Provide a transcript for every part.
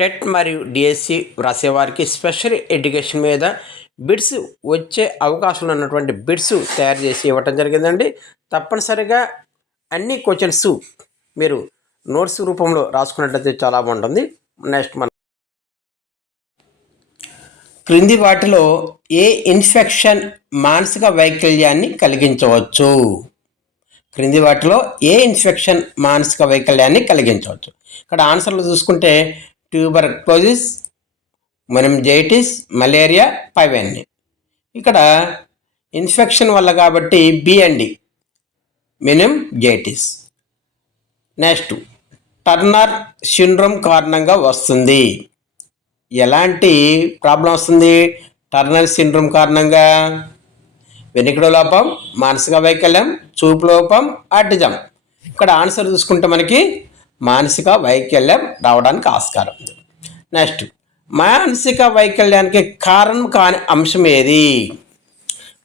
TET మరియు DSC వ్రాసేవారికి special education మీద బిడ్స్ వచ్చే అవకాశం ఉన్నటువంటి బిడ్స్ తయారు చేసి ఇవ్వటం జరిగిందండి. తప్పనిసరిగా అన్ని క్వశ్చన్స్ మీరు నోట్స్ రూపంలో రాసుకున్నట్లయితే చాలా బాగుంటుంది. నెక్స్ట్ మన క్రింది వాటిలో ఏ ఇన్ఫెక్షన్ మానసిక వైకల్యాన్ని కలిగించవచ్చు? క్రింది వాటిలో ఏ ఇన్ఫెక్షన్ మానసిక వైకల్యాన్ని కలిగించవచ్చు? ఇక్కడ ఆన్సర్లు చూసుకుంటే ట్యూబర్క్లోజిస్ మెనింజైటిస్ మలేరియా పైవన్నీ ఇక్కడ ఇన్ఫెక్షన్ వల్ల కాబట్టి బి అండి మెనింజైటిస్. నెక్స్ట్ టర్నర్ సిండ్రోమ్ కారణంగా వస్తుంది. ఎలాంటి ప్రాబ్లం వస్తుంది? టర్నర్ సిండ్రోమ్ కారణంగా వెనుకడు లోపం మానసిక వైకల్యం చూపు లోపం ఆటిజం. ఇక్కడ ఆన్సర్ చూసుకుంటే మనకి మానసిక వైకల్యం రావడానికి ఆస్కారం ఉంది. నెక్స్ట్ మానసిక వైకల్యానికి కారణం కాని అంశం ఏది?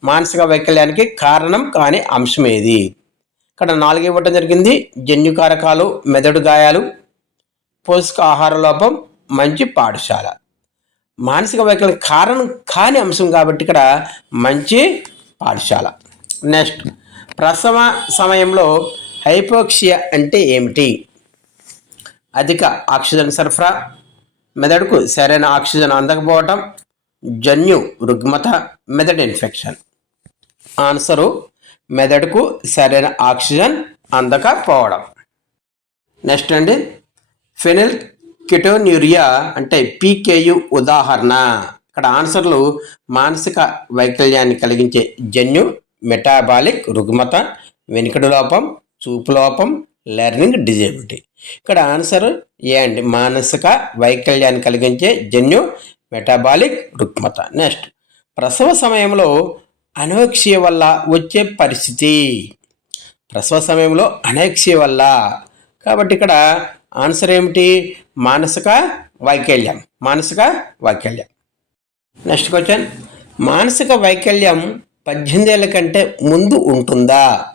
మానసిక వైకల్యానికి కారణం కాని అంశం ఏది? ఇక్కడ నాలుగు ఇవ్వటం జరిగింది. జన్యు కారకాలు మెదడు గాయాలు పోషకాహార లోపం మంచి పాఠశాల. మానసిక వైకల్యం కారణం కాని అంశం కాబట్టి ఇక్కడ మంచి పాఠశాల. నెక్స్ట్ ప్రసవ సమయంలో హైపోక్సియా అంటే ఏమిటి? అధిక ఆక్సిజన్ సరఫరా మెదడుకు సరైన ఆక్సిజన్ అందకపోవటం జన్యు రుగ్మత మెదడు ఇన్ఫెక్షన్. ఆన్సరు మెదడుకు సరైన ఆక్సిజన్ అందకపోవడం. నెక్స్ట్ అండి. ఫెనిల్ కిటోన్యూరియా అంటే పీకేయు ఉదాహరణ. ఇక్కడ ఆన్సర్లు మానసిక వైకల్యాన్ని కలిగించే జన్యు మెటాబాలిక్ రుగ్మత వెనుకడు లోపం చూపు లోపం లెర్నింగ్ డిజేబిలిటీ. ఇక్కడ ఆన్సర్ ఏ అండి? మానసిక వైకల్యాన్ని కలిగించే జన్యు మెటాబాలిక్ రుగ్మత. నెక్స్ట్. ప్రసవ సమయంలో అనోక్షియ వల్ల వచ్చే పరిస్థితి. ప్రసవ సమయంలో అనోక్షియ వల్ల. కాబట్టి ఇక్కడ ఆన్సర్ ఏమిటి? మానసిక వైకల్యం. మానసిక వైకల్యం. Next question. మానసిక వైకల్యం పద్దెనిమిది ఏళ్ళ కంటే ముందు ఉంటుందా?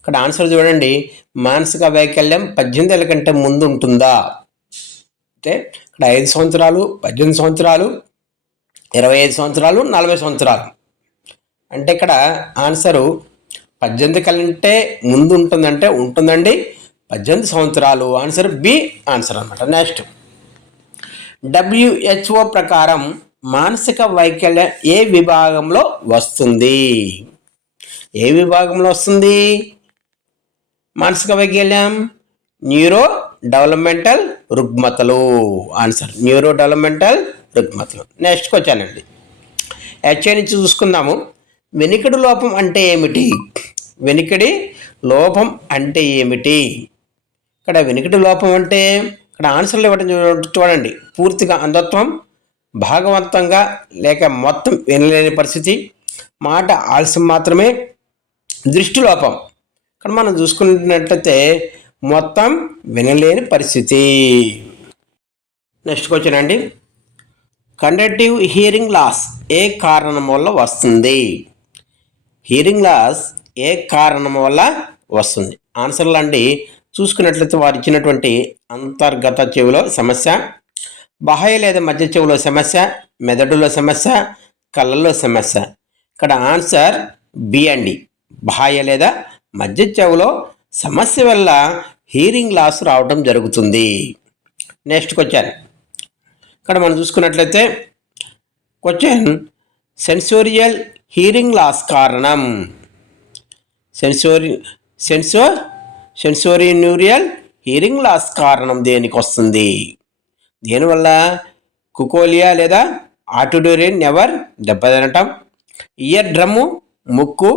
ఇక్కడ ఆన్సర్ చూడండి. మానసిక వైకల్యం పద్దెనిమిది ఏళ్ళ కంటే ముందు ఉంటుందా? అంటే ఇక్కడ ఐదు సంవత్సరాలు పద్దెనిమిది సంవత్సరాలు ఇరవై ఐదు సంవత్సరాలు నలభై సంవత్సరాలు. అంటే ఇక్కడ ఆన్సరు పద్దెనిమిది కంటే ముందు ఉంటుందంటే ఉంటుందండి. పద్దెనిమిది సంవత్సరాలు. ఆన్సర్ బి ఆన్సర్ అనమాట నెక్స్ట్ డబ్ల్యూహెచ్ఓ ప్రకారం మానసిక వైకల్యం ఏ విభాగంలో వస్తుంది? ఏ విభాగంలో వస్తుంది? మానసిక వైకల్యం న్యూరో డెవలప్మెంటల్ రుగ్మతలు. ఆన్సర్ న్యూరో డెవలప్మెంటల్ రుగ్మతలు నెక్స్ట్కి వచ్చానండి హెచ్ఐ నుంచి చూసుకుందాము. వెనుకడి లోపం అంటే ఏమిటి? వెనుకడి లోపం అంటే ఏమిటి? ఇక్కడ వెనుకటి లోపం అంటే ఇక్కడ ఆన్సర్లు ఇవ్వడం చూడండి. పూర్తిగా అంధత్వం భాగవంతంగా లేక మొత్తం వినలేని పరిస్థితి మాట ఆలస్యం మాత్రమే దృష్టి లోపం. ఇక్కడ మనం చూసుకున్నట్లయితే మొత్తం వినలేని పరిస్థితి. నెక్స్ట్ క్వశ్చన్ అండి. కండక్టివ్ హియరింగ్ లాస్ ఏ కారణం వల్ల వస్తుంది? హియరింగ్ లాస్ ఏ కారణం వల్ల వస్తుంది? ఆన్సర్లు అండి. చూసుకున్నట్లయితే వారు ఇచ్చినటువంటి అంతర్గత చెవిలో సమస్య బాహ్య లేదా మధ్య చెవిలో సమస్య మెదడులో సమస్య కళ్ళల్లో సమస్య. ఇక్కడ ఆన్సర్ బి అండి. బాహ్య లేదా మధ్య చెవులో సమస్య వల్ల హీరింగ్ లాస్ రావడం జరుగుతుంది. నెక్స్ట్ క్వశ్చన్ ఇక్కడ మనం చూసుకున్నట్లయితే క్వశ్చన్ సెన్సోరియల్ హీరింగ్ లాస్ కారణం. సెన్సోరి సెన్సోర్ సెన్సోరిన్యూరియల్ హీరింగ్ లాస్ కారణం దేనికి వస్తుంది? దీనివల్ల? కుకోలియా లేదా ఆటోడోరియన్ నెవర్ దెబ్బతినటం ఇయర్ డ్రమ్ము ముక్కు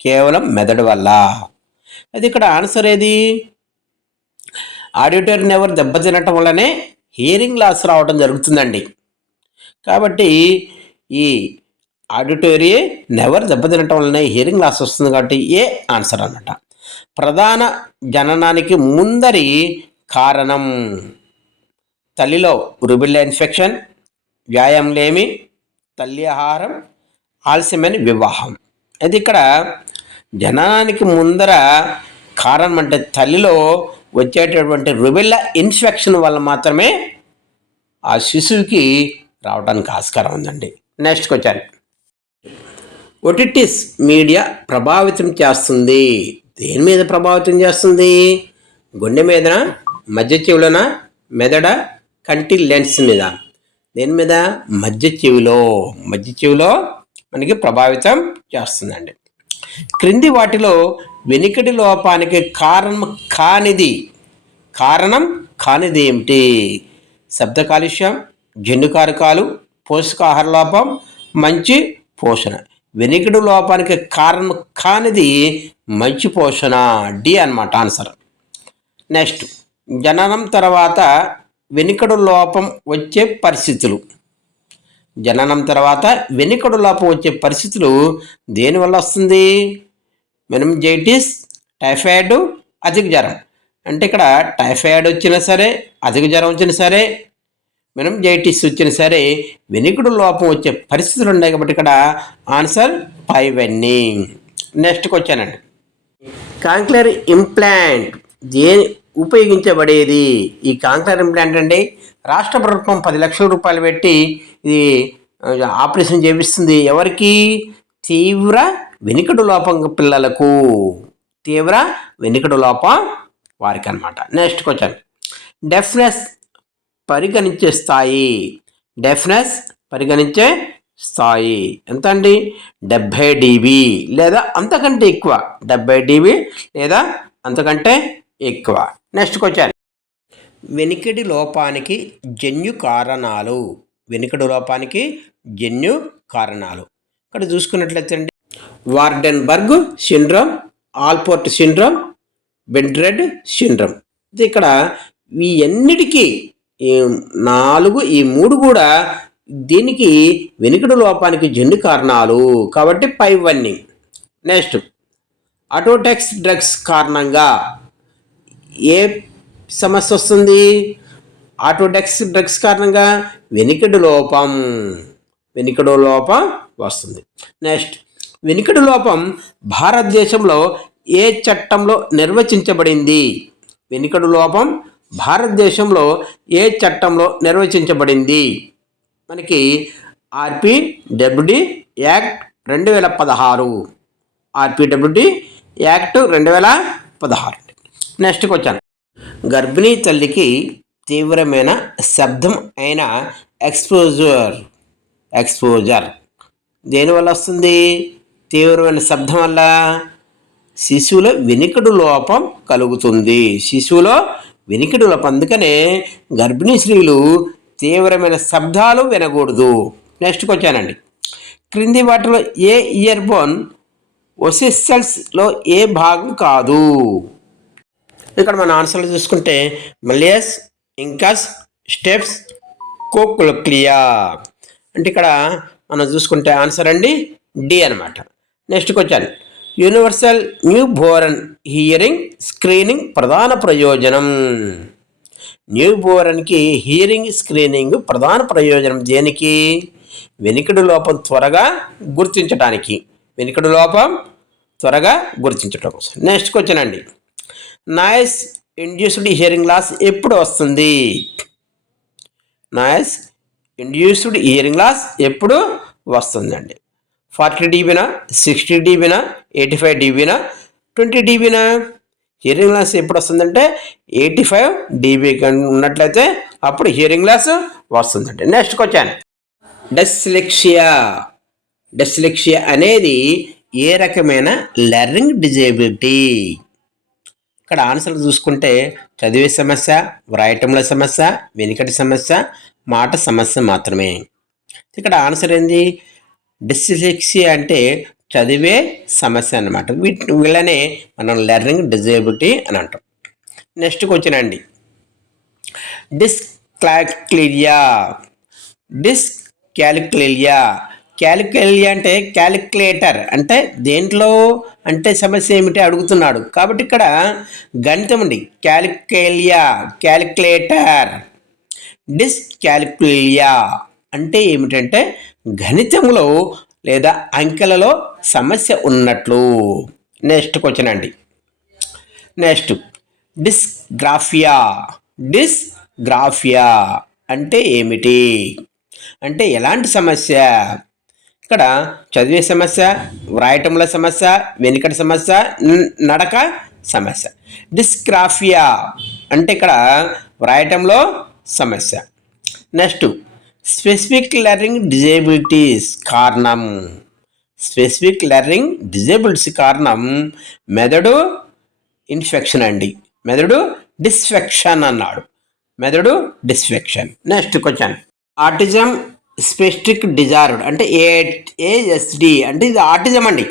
కేవలం మెదడు వల్ల. అది ఇక్కడ ఆన్సర్ ఏది? ఆడిటోరీ నెవర్ దెబ్బతినటం వల్లనే హియరింగ్ లాస్ రావడం జరుగుతుందండి. కాబట్టి ఈ ఆడిటోరీ నెవర్ దెబ్బతినటం వల్లనే హియరింగ్ లాస్ వస్తుంది కాబట్టి ఏ ఆన్సర్ అన్నమాట. ప్రధాన జననానికి ముందరి కారణం తల్లిలో రుబిల్లా ఇన్ఫెక్షన్ వ్యాయామం లేమి తల్లి ఆహారం ఆలస్యమైన వివాహం. అది ఇక్కడ జనానికి ముందర కారణం అంటే తల్లిలో వచ్చేటటువంటి రుబెల్లా ఇన్ఫెక్షన్ వల్ల మాత్రమే ఆ శిశువుకి రావడానికి ఆస్కారం ఉందండి. నెక్స్ట్ క్వశ్చన్ ఒటిటిస్ మీడియా ప్రభావితం చేస్తుంది. దేని మీద ప్రభావితం చేస్తుంది? గుండె మీదన? మధ్య చెవులన? మెదడ? కంటి లెన్స్ మీద. దేని మీద? మధ్య చెవిలో. మధ్య చెవిలో మనకి ప్రభావితం చేస్తుందండి. క్రింది వాటిలో వెనుకటి లోపానికి కారణం కానిది. కారణం కానిది ఏమిటి? శబ్ద కాలుష్యం జన్యు కారకాలు పోషకాహార లోపం మంచి పోషణ. వెనుకడు లోపానికి కారణం కానిది మంచి పోషణ. డి అన్నమాట ఆన్సర్. నెక్స్ట్ జననం తర్వాత వెనుకడు లోపం వచ్చే పరిస్థితులు. జననం తర్వాత వెనుకడు లోపం వచ్చే పరిస్థితులు దేనివల్ల వస్తుంది? మెనింజైటిస్ టైఫాయిడ్ అధిక జ్వరం. అంటే ఇక్కడ టైఫాయిడ్ వచ్చినా సరే అధిక జ్వరం వచ్చినా సరే మెనింజైటిస్ వచ్చినా సరే వెనుకడు లోపం వచ్చే పరిస్థితులు ఉన్నాయి కాబట్టి ఇక్కడ ఆన్సర్ ఫైవ్ అన్నీ నెక్స్ట్కి వచ్చానండి కాంక్లర్ ఇంప్లాంట్ దేని ఉపయోగించబడేది? ఈ కాంక్లర్ ఇంప్లాంట్ అండి రాష్ట్ర ప్రభుత్వం పది లక్షల రూపాయలు పెట్టి ఇది ఆపరేషన్ చేపిస్తుంది. ఎవరికి? తీవ్ర వెనుకడు లోపం పిల్లలకు. తీవ్ర వెనుకడు లోపం వారికి అనమాట నెక్స్ట్ క్వశ్చన్ డెఫ్నెస్ పరిగణించే స్థాయి. డెఫ్నెస్ పరిగణించే స్థాయి. ఎంత అండి డెబ్భై డీబీ లేదా అంతకంటే ఎక్కువ. డెబ్బై డీబీ లేదా అంతకంటే ఎక్కువ. నెక్స్ట్ క్వశ్చన్ వెనుకడి లోపానికి జన్యు కారణాలు. వెనుకడు లోపానికి జన్యు కారణాలు. ఇక్కడ చూసుకున్నట్లయితే అండి Waardenburg syndrome Alport syndrome Pendred syndrome. ఇది ఇక్కడ ఈ అన్నిటికీ ఈ నాలుగు ఈ మూడు కూడా దీనికి వెనుకడు లోపానికి జన్యు కారణాలు. కాబట్టి పైవన్నీ నెక్స్ట్ అటోటెక్స్ డ్రగ్స్ కారణంగా ఏ సమస్య వస్తుంది. ఆటోడెక్స్ డ్రగ్స్ కారణంగా వెనుకడు లోపం వెనుకడు లోపం వస్తుంది. నెక్స్ట్ వెనుకడు లోపం భారతదేశంలో ఏ చట్టంలో నిర్వచించబడింది? వెనుకడు లోపం భారతదేశంలో ఏ చట్టంలో నిర్వచించబడింది? మనకి ఆర్పిడబ్ల్యూడి యాక్ట్ రెండు వేల పదహారు ఆర్పిడబ్ల్యూడి యాక్ట్ రెండు వేల పదహారు. నెక్స్ట్కి వచ్చాను గర్భిణీ తల్లికి తీవ్రమైన శబ్దం అయిన ఎక్స్పోజర్ ఎక్స్పోజర్. దేనివల్ల వస్తుంది? తీవ్రమైన శబ్దం వల్ల శిశువులో వెనుకడు లోపం కలుగుతుంది. శిశువులో వెనుకడు లోపం. అందుకనే గర్భిణీ స్త్రీలు తీవ్రమైన శబ్దాలు వినకూడదు. నెక్స్ట్కి వచ్చానండి క్రింది వాటిలో ఏ ఇయర్ బోన్ ఒసిస్సల్స్లో ఏ భాగం కాదు? ఇక్కడ మన ఆన్సర్లు చూసుకుంటే మలియస్ ఇంకాస్ స్టెప్స్ కోక్లియా అంటే ఇక్కడ మనం చూసుకుంటే ఆన్సర్ అండి డి అనమాట నెక్స్ట్కి వచ్చాను యూనివర్సల్ న్యూ బోరన్ హియరింగ్ స్క్రీనింగ్ ప్రధాన ప్రయోజనం. న్యూ బోరన్కి హియరింగ్ స్క్రీనింగ్ ప్రధాన ప్రయోజనం దేనికి? వెనుకడు లోపం త్వరగా గుర్తించడానికి వెనుకడు లోపం త్వరగా గుర్తించడం నెక్స్ట్ క్వశ్చన్ అండి. నాయిస్ ఇండ్యూస్డ్ హియరింగ్ లాస్ ఎప్పుడు వస్తుంది? నాయిస్ ఇండ్యూస్డ్ హియరింగ్ లాస్ ఎప్పుడు వస్తుందండి. ఫార్టీ డీబీనా సిక్స్టీ డీబీనా ఎయిటీ ఫైవ్ డీబీనా ట్వంటీ డీబీనా హియరింగ్ లాస్ ఎప్పుడు వస్తుందంటే ఎయిటీ ఫైవ్ డీబీ ఉన్నట్లయితే అప్పుడు హియరింగ్ లాస్ వస్తుందండి. నెక్స్ట్ క్వశ్చన్ డెస్లెక్షియా డెస్లెక్షియా అనేది ఏ రకమైన లెర్నింగ్ డిజేబిలిటీ ఇక్కడ ఆన్సర్లు చూసుకుంటే చదివే సమస్య వ్రాయటంలో సమస్య వెనుకటి సమస్య మాట సమస్య మాత్రమే. ఇక్కడ ఆన్సర్ ఏంది? డిస్లెక్సీ అంటే చదివే సమస్య అన్నమాట. వీటి వీళ్ళనే మనం లెర్నింగ్ డిజేబిలిటీ అని అంటాం. నెక్స్ట్ క్వశ్చన్ అండి. డిస్క్లాక్లియా డిస్క్ క్యాలిక్యులియా అంటే క్యాలిక్యులేటర్ అంటే దేంట్లో అంటే సమస్య ఏమిటి అడుగుతున్నాడు. కాబట్టి ఇక్కడ గణితం అండి క్యాలిక్యులియా క్యాలిక్యులేటర్ డిస్క్యాలిక్యులియా అంటే ఏమిటంటే గణితంలో లేదా అంకెలలో సమస్య ఉన్నట్లు. నెక్స్ట్ క్వశ్చన్ అండి. Next dysgraphia. డిస్గ్రాఫియా అంటే ఏమిటి? అంటే ఎలాంటి సమస్య? ఇక్కడ చదివే సమస్య వ్రాయటంలో సమస్య వెనుకటి సమస్య నడక సమస్య. డిస్క్రాఫియా అంటే ఇక్కడ వ్రాయటంలో సమస్య. నెక్స్ట్ స్పెసిఫిక్ లెర్నింగ్ డిజేబిలిటీస్ కారణం. స్పెసిఫిక్ లెర్నింగ్ డిజేబిలిటీస్ కారణం మెదడు ఇన్ఫెక్షన్ అండి. మెదడు డిస్ఫెక్షన్ అన్నాడు. మెదడు dysfunction. Next question. Autism specific disorder అంటే ఏ ఏఎస్డి అంటే ఇది ఆటిజం అండి.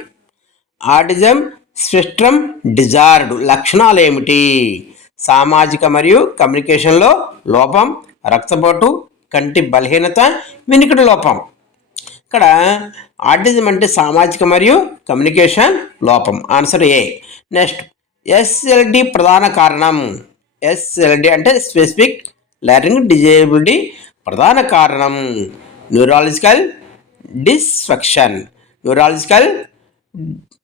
ఆటిజం స్పెక్ట్రమ్ డిజార్డ్ లక్షణాలు ఏమిటి? సామాజిక మరియు కమ్యూనికేషన్లో లోపం రక్తపోటు కంటి బలహీనత వినికిడి లోపం. ఇక్కడ ఆటిజం అంటే సామాజిక మరియు కమ్యూనికేషన్ లోపం. Answer A. నెక్స్ట్ ఎస్ఎల్డి ప్రధాన కారణం. ఎస్ఎల్డి అంటే స్పెసిఫిక్ లెర్నింగ్ డిజేబిలిటీ ప్రధాన కారణం. న్యూరాలజికల్ డిస్ఫెక్షన్ న్యూరాలజికల్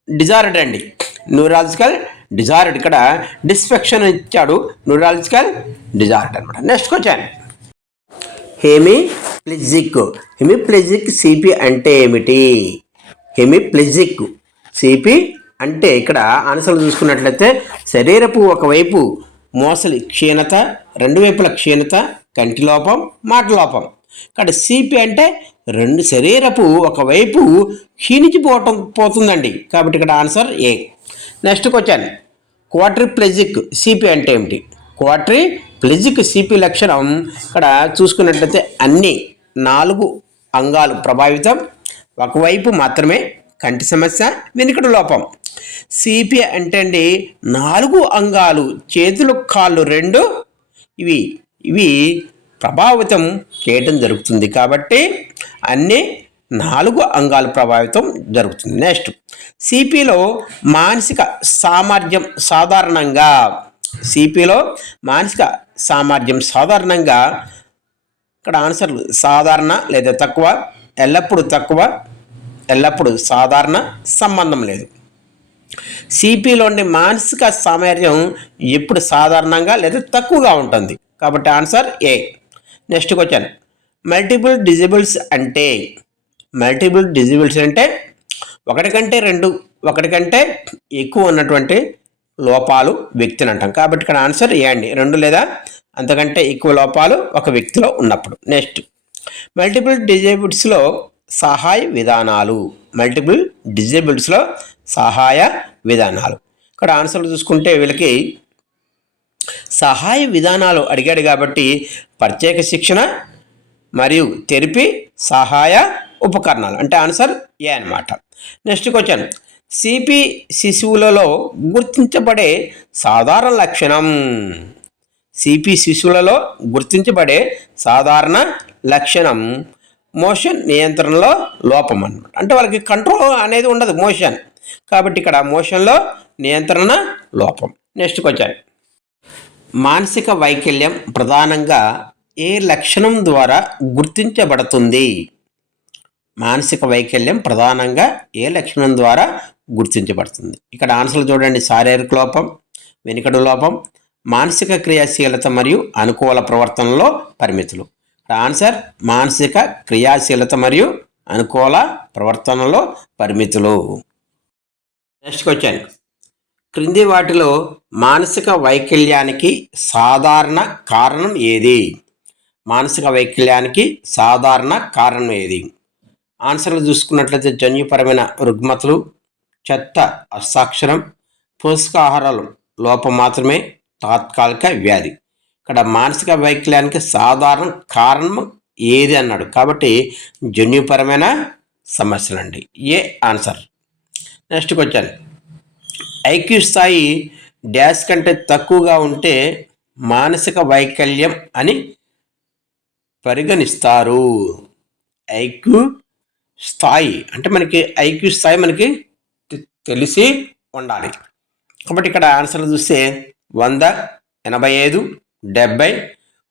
డిజార్డర్ అండి. న్యూరాలజికల్ డిజార్డర్ ఇక్కడ డిస్ఫెక్షన్ ఇచ్చాడు. న్యూరాలజికల్ డిజార్డర్ అనమాట next question hemiplegic hemiplegic CP అంటే ఏమిటి? హెమిప్లిజిక్ సిపి అంటే ఇక్కడ ఆన్సర్లు చూసుకున్నట్లయితే శరీరపు ఒకవైపు మోసలి క్షీణత రెండు వైపుల క్షీణత కంటి లోపం మాట లోపం ఇక్కడ సిపి అంటే రెండు శరీరపు ఒకవైపు క్షీణించిపోవటం పోతుందండి. కాబట్టి ఇక్కడ answer A next question. Quadriplegic CP అంటే ఏమిటి? క్వాట్రీ ప్లెజిక్ సిపి లక్షణం ఇక్కడ చూసుకున్నట్లయితే అన్ని నాలుగు అంగాలు ప్రభావితం. ఒకవైపు మాత్రమే కంటి సమస్య వెనుకడు లోపం. సిపి అంటే అండి నాలుగు అంగాలు చేతులు కాళ్ళు రెండు. ఇవి ఇవి ప్రభావితం చేయటం జరుగుతుంది కాబట్టి అన్ని నాలుగు అంగాలు ప్రభావితం జరుగుతుంది. నెక్స్ట్ సిపిలో మానసిక సామర్థ్యం సాధారణంగా సిపిలో మానసిక సామర్థ్యం సాధారణంగా ఇక్కడ ఆన్సర్లు సాధారణ లేదా తక్కువ ఎల్లప్పుడూ తక్కువ ఎల్లప్పుడూ సాధారణ సంబంధం లేదు. సిపిలోని మానసిక సామర్థ్యం ఎప్పుడు సాధారణంగా లేదా తక్కువగా ఉంటుంది. కాబట్టి answer A next question. Multiple disabilities అంటే మల్టిపుల్ డిజిబుల్స్ అంటే ఒకటి కంటే రెండు ఒకటి కంటే ఎక్కువ ఉన్నటువంటి లోపాలు వ్యక్తిని అంటాం. కాబట్టి ఇక్కడ ఆన్సర్ ఏ అండి? రెండు లేదా? అంతకంటే ఎక్కువ లోపాలు ఒక వ్యక్తిలో ఉన్నప్పుడు. నెక్స్ట్. మల్టిపుల్ డిజేబుల్స్లో సహాయ విధానాలు. మల్టిపుల్ డిజేబుల్స్లో సహాయ విధానాలు. ఇక్కడ ఆన్సర్లు చూసుకుంటే వీళ్ళకి సహాయ విధానాలు అడిగాడు కాబట్టి ప్రత్యేక శిక్షణ మరియు తెరిపి సహాయ ఉపకరణాలు. అంటే ఆన్సర్ ఏ అన్నమాట. Next question. సిపి శిశువులలో గుర్తించబడే సాధారణ లక్షణం. సిపి శిశువులలో గుర్తించబడే సాధారణ లక్షణం మోషన్ నియంత్రణలో లోపం అన్నమాట. అంటే వాళ్ళకి కంట్రోల్ అనేది ఉండదు మోషన్. కాబట్టి ఇక్కడ మోషన్లో నియంత్రణ లోపం. Next question. మానసిక వైకల్యం ప్రధానంగా ఏ లక్షణం ద్వారా గుర్తించబడుతుంది? మానసిక వైకల్యం ప్రధానంగా ఏ లక్షణం ద్వారా గుర్తించబడుతుంది? ఇక్కడ ఆన్సర్లు చూడండి. శారీరక లోపం వెనుకడు లోపం మానసిక క్రియాశీలత మరియు అనుకూల ప్రవర్తనలో పరిమితులు. ఆన్సర్ మానసిక క్రియాశీలత మరియు అనుకూల ప్రవర్తనలో పరిమితులు. నెక్స్ట్ క్వశ్చన్ క్రింది వాటిలో మానసిక వైకల్యానికి సాధారణ కారణం ఏది? మానసిక వైకల్యానికి సాధారణ కారణం ఏది? ఆన్సర్లు చూసుకున్నట్లయితే జన్యుపరమైన రుగ్మతలు చెత్త హస్తాక్షరం పోషకాహారాలు లోపం మాత్రమే తాత్కాలిక వ్యాధి. ఇక్కడ మానసిక వైకల్యానికి సాధారణ కారణం ఏది అన్నాడు. కాబట్టి జన్యుపరమైన సమస్యలండి. A answer? Next question. IQ స్థాయి డ్యాష్ కంటే తక్కువగా ఉంటే మానసిక వైకల్యం అని పరిగణిస్తారు. ఐక్యూ స్థాయి అంటే మనకి ఐక్యూ స్థాయి మనకి తెలిసి ఉండాలి. కాబట్టి ఇక్కడ ఆన్సర్లు చూస్తే వంద ఎనభై ఐదు డెబ్బై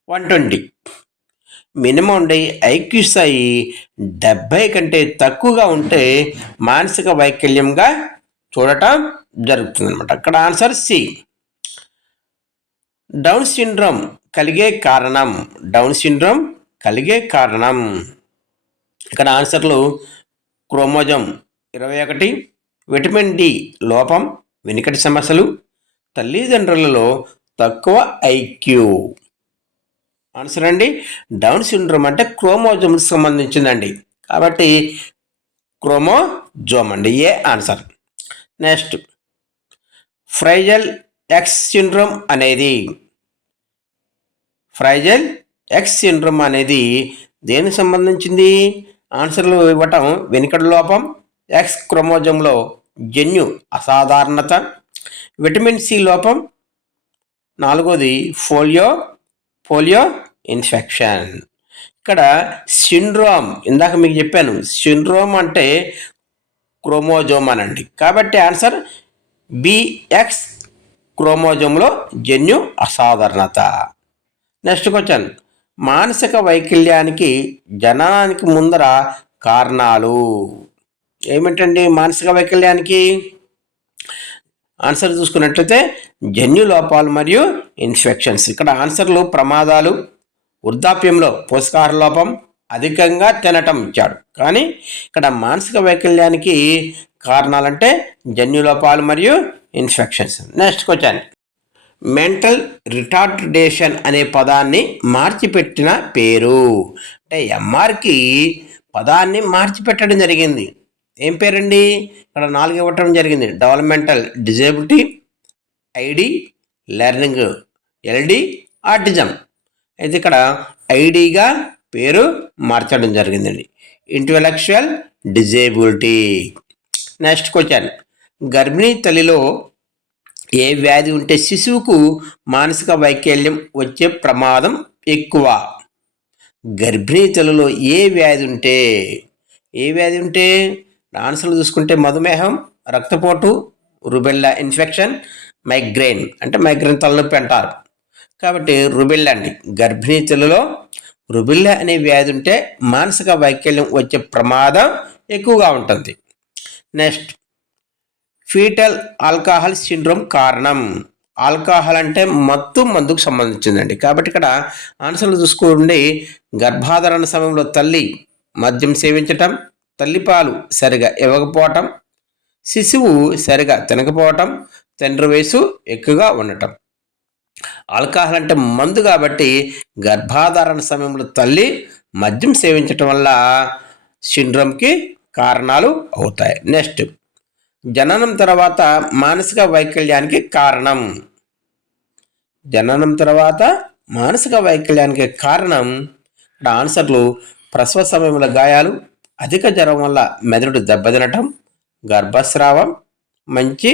వన్ ట్వంటీ. మినిమం ఉండే ఐక్యూ స్థాయి డెబ్బై కంటే తక్కువగా ఉంటే మానసిక వైకల్యంగా చూడటం జరుగుతుంది అనమాట అక్కడ ఆన్సర్ సి. డౌన్ సిండ్రోమ్ కలిగే కారణం డౌన్ సిండ్రోమ్ కలిగే కారణం. ఇక్కడ ఆన్సర్లు క్రోమోజం ఇరవై ఒకటి విటమిన్ డి లోపం వెనుకటి సమస్యలు తల్లిదండ్రులలో తక్కువ ఐక్యూ. ఆన్సర్ అండి డౌన్ సిండ్రోమ్ అంటే క్రోమోజోమ్కి సంబంధించిందండి. కాబట్టి క్రోమోజోమ్ అండి A answer. Next. Fragile X syndrome అనేది. ఫ్రైజల్ ఎక్స్ సిండ్రోమ్ అనేది దేనికి సంబంధించింది? ఆన్సర్లు ఇవ్వటం వెనుకడు లోపం ఎక్స్ క్రోమోజోమ్లో జన్యు అసాధారణత విటమిన్ సి లోపం నాలుగోది ఫోలియో పోలియో ఇన్ఫెక్షన్. ఇక్కడ సిండ్రోమ్ ఇందాక మీకు చెప్పాను సిండ్రోమ్ అంటే క్రోమోజోమ్ అనండి కాబట్టి ఆన్సర్ బిఎక్స్ క్రోమోజోమ్లో జన్యు అసాధారణత. Next question. మానసిక వైకల్యానికి జనానికి ముందర కారణాలు. ఏమిటండి మానసిక వైకల్యానికి? ఆన్సర్ చూసుకున్నట్లయితే జన్యు లోపాలు మరియు ఇన్ఫెక్షన్స్. ఇక్కడ ఆన్సర్లు ప్రమాదాలు వృద్ధాప్యంలో పోషకాహార లోపం అధికంగా తినటం ఇచ్చాడు. కానీ ఇక్కడ మానసిక వైకల్యానికి కారణాలంటే జన్యులోపాలు మరియు infections. Next question. Mental retardation అనే పదాన్ని మార్చిపెట్టిన పేరు. అంటే ఎంఆర్కి పదాన్ని మార్చిపెట్టడం జరిగింది. ఏం పేరండి? ఇక్కడ నాలుగు ఇవ్వటం జరిగింది. Developmental disability ID learning LD autism. అయితే ఇక్కడ ఐడిగా పేరు మార్చడం జరిగిందండి. Intellectual disability. Next question. గర్భిణీ తల్లిలో ఏ వ్యాధి ఉంటే శిశువుకు మానసిక వైకల్యం వచ్చే ప్రమాదం ఎక్కువ? గర్భిణీ తల్లిలో ఏ వ్యాధి ఉంటే? ఏ వ్యాధి ఉంటే? ఆన్సర్లు చూసుకుంటే మధుమేహం రక్తపోటు రుబెల్లా ఇన్ఫెక్షన్ మైగ్రెయిన్ అంటే మైగ్రెయిన్ తలనొప్పి అంటారు. కాబట్టి రుబెల్లా అండి. గర్భిణీ తల్లిలో రుబిల్లా అనే వ్యాధి ఉంటే మానసిక వైకల్యం వచ్చే ప్రమాదం ఎక్కువగా ఉంటుంది. నెక్స్ట్ ఫీటల్ ఆల్కహాల్ సిండ్రోమ్ కారణం. ఆల్కహాల్ అంటే మత్తు మందుకు సంబంధించిందండి. కాబట్టి ఇక్కడ ఆన్సర్లు చూసుకోండి. గర్భాధారణ సమయంలో తల్లి మద్యం సేవించటం తల్లిపాలు సరిగా ఇవ్వకపోవటం శిశువు సరిగా తినకపోవటం తండ్రి వయసు ఎక్కువగా ఉండటం. ఆల్కహాల్ అంటే మందు కాబట్టి గర్భాధారణ సమయంలో తల్లి మద్యం సేవించటం వల్ల సిండ్రోమ్కి కారణాలు అవుతాయి. నెక్స్ట్ జననం తర్వాత మానసిక వైకల్యానికి కారణం. జననం తర్వాత మానసిక వైకల్యానికి కారణం ఇక్కడ ఆన్సర్లు ప్రసవ సమయంలో గాయాలు అధిక జ్వరం వల్ల మెదడు దెబ్బతినటం గర్భస్రావం మంచి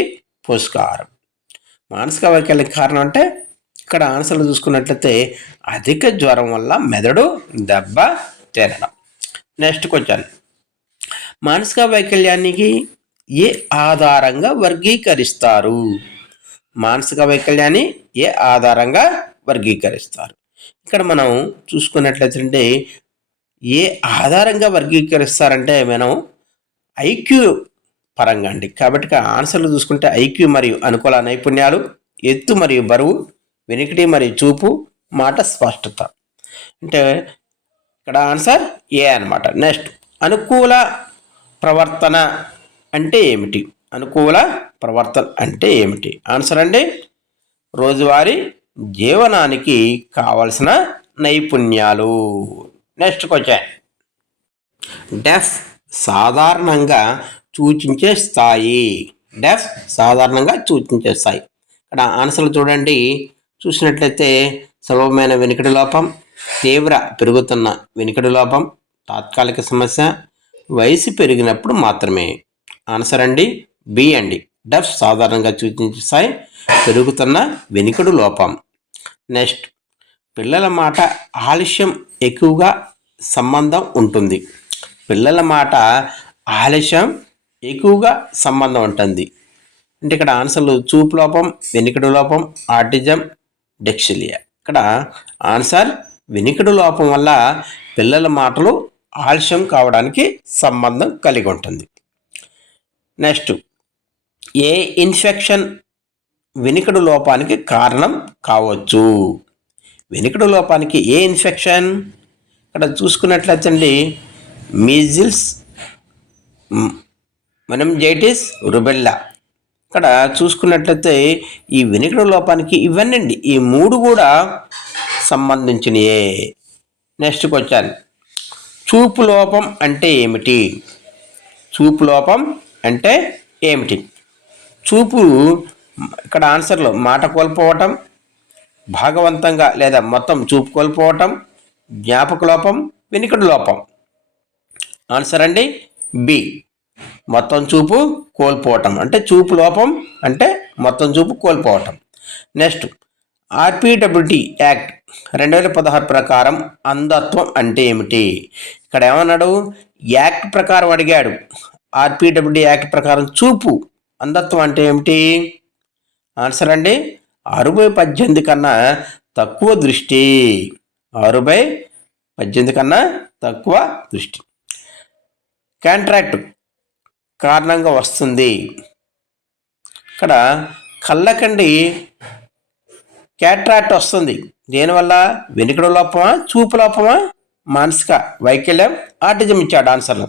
పోషకాహారం మానసిక వైకల్యం కారణం అంటే ఇక్కడ ఆన్సర్లు చూసుకున్నట్లయితే అధిక జ్వరం వల్ల మెదడు దెబ్బ తినడం. Next question. మానసిక వైకల్యానికి ఏ ఆధారంగా వర్గీకరిస్తారు? మానసిక వైకల్యాన్ని ఏ ఆధారంగా వర్గీకరిస్తారు? ఇక్కడ మనం చూసుకున్నట్లయితే ఏ ఆధారంగా వర్గీకరిస్తారంటే మనం ఐక్యూ పరంగా అండి. కాబట్టి ఆన్సర్లు చూసుకుంటే ఐక్యూ మరియు అనుకూల నైపుణ్యాలు ఎత్తు మరియు బరువు వెనుకటి మరియు చూపు మాట స్పష్టత. అంటే ఇక్కడ ఆన్సర్ ఏ అనమాట నెక్స్ట్ అనుకూల ప్రవర్తన అంటే ఏమిటి? అనుకూల ప్రవర్తన అంటే ఏమిటి? ఆన్సర్ అండి రోజువారీ జీవనానికి కావలసిన నైపుణ్యాలు. నెక్స్ట్ క్వశ్చన్ డెఫ్ సాధారణంగా సూచించే స్థాయి. డెఫ్ సాధారణంగా సూచించే స్థాయి. ఇక్కడ ఆన్సర్లు చూడండి. చూసినట్లయితే సులభమైన వెనుకడు లోపం తీవ్ర పెరుగుతున్న వెనుకడు లోపం తాత్కాలిక సమస్య వయసు పెరిగినప్పుడు మాత్రమే. ఆన్సర్ అండి బి అండి. డఫ్ సాధారణంగా సూచించే స్థాయి పెరుగుతున్న వెనుకడు లోపం. నెక్స్ట్ పిల్లల మాట ఆలస్యం ఎక్కువగా సంబంధం ఉంటుంది. పిల్లల మాట ఆలస్యం ఎక్కువగా సంబంధం ఉంటుంది. అంటే ఇక్కడ ఆన్సర్లు చూపు లోపం వెనుకడు లోపం ఆర్టిజం డెక్సిలియా. ఇక్కడ ఆన్సర్ వినికిడు లోపం వల్ల పిల్లల మాటలు ఆలస్యం కావడానికి సంబంధం కలిగి ఉంటుంది. నెక్స్ట్ ఏ ఇన్ఫెక్షన్ వెనుకడు లోపానికి కారణం కావచ్చు? వెనుకడు లోపానికి ఏ ఇన్ఫెక్షన్? ఇక్కడ చూసుకున్నట్లయితే అండి మీజిల్స్ జైటిస్ రుబెల్లా. ఇక్కడ చూసుకున్నట్లయితే ఈ వినికిడ లోపానికి ఇవన్నీ ఈ మూడు కూడా సంబంధించినయే. Next question. చూపు లోపం అంటే ఏమిటి? చూపు లోపం అంటే ఏమిటి? చూపు ఇక్కడ ఆన్సర్లో మాట కోల్పోవటం భాగవంతంగా లేదా మొత్తం చూపు కోల్పోవటం జ్ఞాపక లోపం వెనుకడు లోపం. ఆన్సర్ అండి బి. మొత్తం చూపు కోల్పోవటం. అంటే చూపు లోపం అంటే మొత్తం చూపు కోల్పోవటం. నెక్స్ట్ ఆర్పిడబ్ల్యూడి యాక్ట్ రెండు వేల పదహారు ప్రకారం అంధత్వం అంటే ఏమిటి? ఇక్కడ ఏమన్నాడు? యాక్ట్ ప్రకారం అడిగాడు. ఆర్పిడబ్ల్యూడి యాక్ట్ ప్రకారం చూపు అంధత్వం అంటే ఏమిటి? ఆన్సర్ అండి ఆరు బై పద్దెనిమిది కన్నా తక్కువ దృష్టి. ఆరు బై పద్దెనిమిది కన్నా తక్కువ దృష్టి. కాంట్రాక్ట్ కారణంగా వస్తుంది. ఇక్కడ కళ్ళకండి క్యాట్రాక్ట్ వస్తుంది. దేనివల్ల? వెనుకడ లోపమా? చూపు లోపమా? మానసిక వైకల్యం ఆటిజం ఇచ్చాడు ఆన్సర్లు.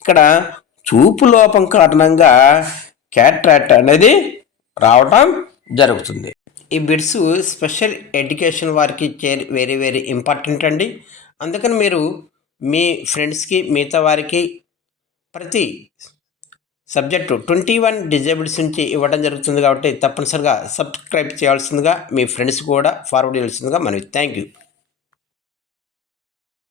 ఇక్కడ చూపు లోపం కారణంగా క్యాట్రాక్ట్ అనేది రావటం జరుగుతుంది. ఈ బిడ్స్ స్పెషల్ ఎడ్యుకేషన్ వారికి చే వెరీ వెరీ ఇంపార్టెంట్ అండి. అందుకని మీరు మీ ఫ్రెండ్స్కి మిగతా వారికి ప్రతి సబ్జెక్టు ట్వంటీ వన్ డిజేబుల్స్ నుంచి ఇవ్వడం జరుగుతుంది కాబట్టి తప్పనిసరిగా సబ్స్క్రైబ్ చేయాల్సిందిగా మీ ఫ్రెండ్స్ కూడా ఫార్వర్డ్ చేయాల్సిందిగా మనవి. Thank you.